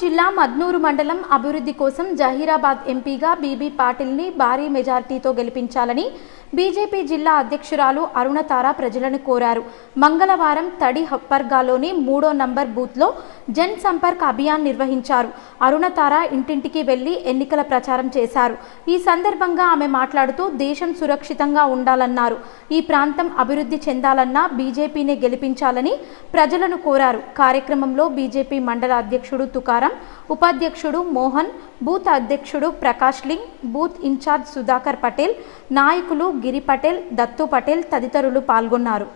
జిల్లా మద్నూరు మండలం అభివృద్ధి కోసం జహీరాబాద్ ఎంపీగా బీబీ పాటిల్ని భారీ మెజార్టీతో గెలిపించాలని బీజేపీ జిల్లా అధ్యక్షురాలు అరుణతార ప్రజలను కోరారు. మంగళవారం తడి హప్పర్గాలోని 3వ నంబర్ బూత్లో జన్ సంపర్క్ అభియాన్ నిర్వహించారు. అరుణతార ఇంటింటికి వెళ్లి ఎన్నికల ప్రచారం చేశారు. ఈ సందర్భంగా ఆమె మాట్లాడుతూ దేశం సురక్షితంగా ఉండాలన్నారు. ఈ ప్రాంతం అభివృద్ధి చెందాలన్నా బీజేపీనే గెలిపించాలని ప్రజలను కోరారు. కార్యక్రమంలో బీజేపీ మండల అధ్యక్షుడు తుకారం, ఉపాధ్యక్షుడు మోహన్, బూత్ అధ్యక్షుడు ప్రకాష్ లింగ్, బూత్ ఇన్ఛార్జ్ సుధాకర్ పటేల్, నాయకులు గిరి పటేల్, దత్తు పటేల్ తదితరులు పాల్గొన్నారు.